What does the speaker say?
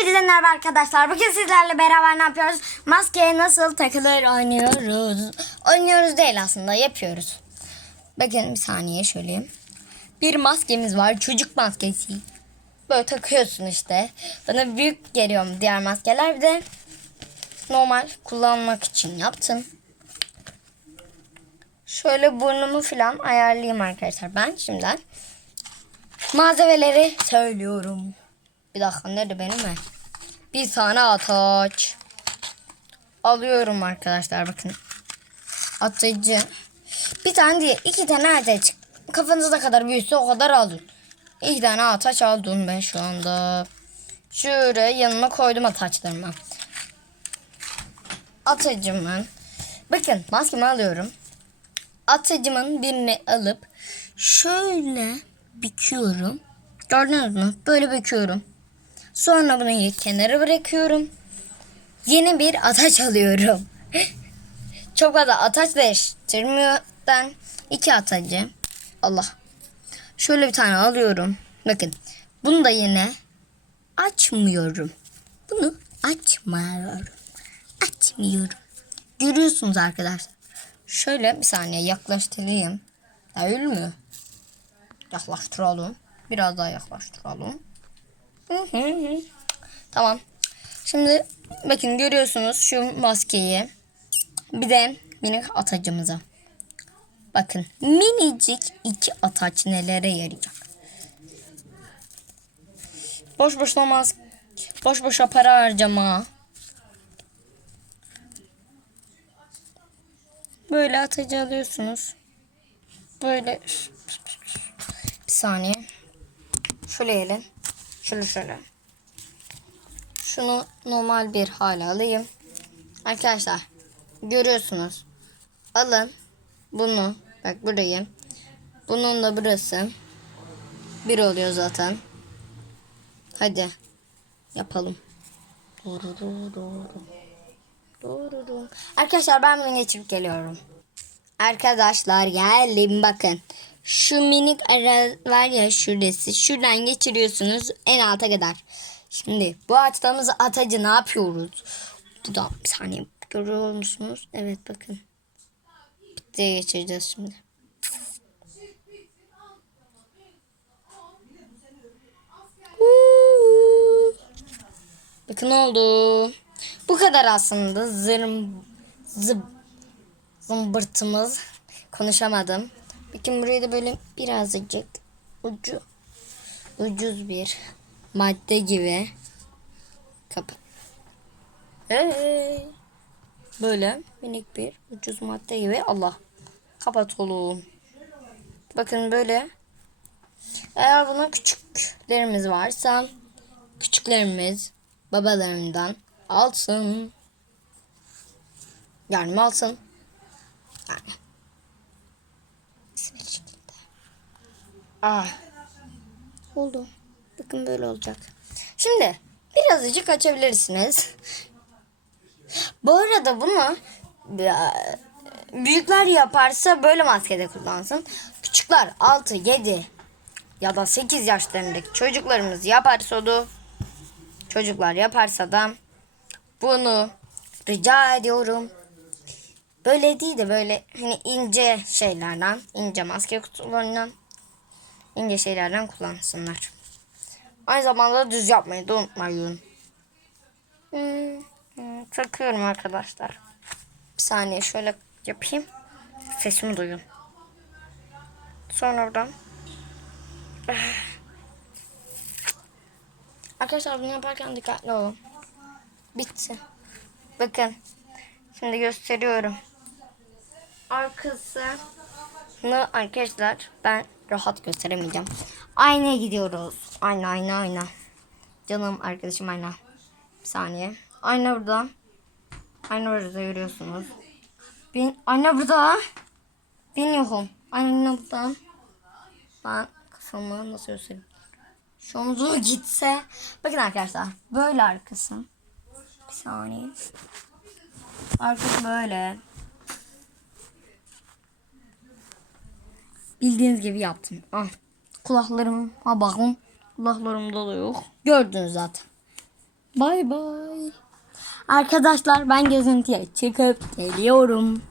Hepinize merhaba arkadaşlar. Bugün sizlerle beraber ne yapıyoruz? Maskeye nasıl takılır oynuyoruz. Oynuyoruz değil aslında yapıyoruz. Bakın bir saniye şöyle. Bir maskemiz var. Çocuk maskesi. Böyle takıyorsun işte. Bana büyük geliyor diğer maskeler. Bir de normal kullanmak için yaptım. Şöyle burnumu falan ayarlayayım arkadaşlar. Ben şimdiden malzemeleri söylüyorum. Bir dakika nerede benim mi? Bir tane ataç. Alıyorum arkadaşlar bakın. Atıcı. Bir tane değil iki tane ataç. Kafanızda kadar büyüse o kadar alın. İki tane ataç aldım ben şu anda. Şuraya yanıma koydum ataçlarımı. Atıcımın. Bakın maskemi alıyorum. Atıcımın birini alıp şöyle büküyorum. Gördünüz mü? Böyle büküyorum. Sonra bunu kenara bırakıyorum. Yeni bir ataç alıyorum. Çok fazla ataç değiştirmiyor. Ben iki atacı. Allah. Şöyle bir tane alıyorum. Bakın. Bunu da yine açmıyorum. Bunu açmıyorum. Açmıyorum. Görüyorsunuz arkadaşlar. Şöyle bir saniye yaklaştırayım. Değil mi? Yaklaştıralım. Biraz daha yaklaştıralım. Tamam. Şimdi bakın görüyorsunuz şu maskeyi. Bir de minik atacımıza. Bakın minicik iki ataç nelere yarayacak. Boş boşuna mas boş boşa para harcama. Böyle atacı alıyorsunuz. Böyle bir saniye. Şöyle gelin. Şöyle şöyle. Şunu normal bir hale alayım. Arkadaşlar görüyorsunuz. Alın bunu. Bak burayı. Bunun da burası. Bir oluyor zaten. Hadi yapalım. Doğru doğru doğru. Doğru. Arkadaşlar ben bunu geçirip geliyorum. Arkadaşlar geldim bakın. Şu minik ara var ya şurası. Şuradan geçiriyorsunuz en alta kadar. Şimdi bu açtığımız atacı ne yapıyoruz? Buradan bir saniye görüyor musunuz? Evet bakın. Diye geçireceğiz şimdi. Bakın oldu. Bu kadar aslında zırm zıp zımbırtımız. Konuşamadım. Bakın buraya da böyle birazcık ucu ucuz bir madde gibi kapı. Hey. Böyle minik bir ucuz madde gibi Allah kapat oğlum. Bakın böyle. Eğer buna küçüklerimiz varsa küçüklerimiz babalarından alsın. Yani alsın. Yani. Bir şekilde. Ah. Oldu. Bakın böyle olacak. Şimdi birazcık açabilirsiniz. Bu arada bunu büyükler yaparsa böyle maskede kullansın. Küçükler 6, 7 ya da 8 yaşlarındaki çocuklarımız yaparsa da çocuklar yaparsa da bunu rica ediyorum. Böyle değil de böyle hani ince şeylerden, ince maske kutularından, ince şeylerden kullansınlar. Aynı zamanda düz yapmayı da unutmayın. Hmm, hmm, takıyorum arkadaşlar. Bir saniye şöyle yapayım. Sesimi duyun. Sonra oradan. Arkadaşlar bunu yaparken dikkatli olun. Bitti. Bakın. Şimdi gösteriyorum. Arkasını arkadaşlar ben rahat gösteremeyeceğim. Aynaya gidiyoruz. Ayna ayna ayna. Canım arkadaşım ayna. Bir saniye. Ayna burada. Ayna burada görüyorsunuz. Ben, ayna burada. Ben yokum. Ayna burada. Ben kafamı nasıl göstereyim? Şu gitse. Bakın arkadaşlar. Böyle arkası. Bir saniye. Arkası böyle. Bildiğiniz gibi yaptım. Ah. Kulaklarım ha bakın. Kulaklarımda da yok. Gördünüz zaten. Bay bay. Arkadaşlar ben gezintiye çıkıp geliyorum.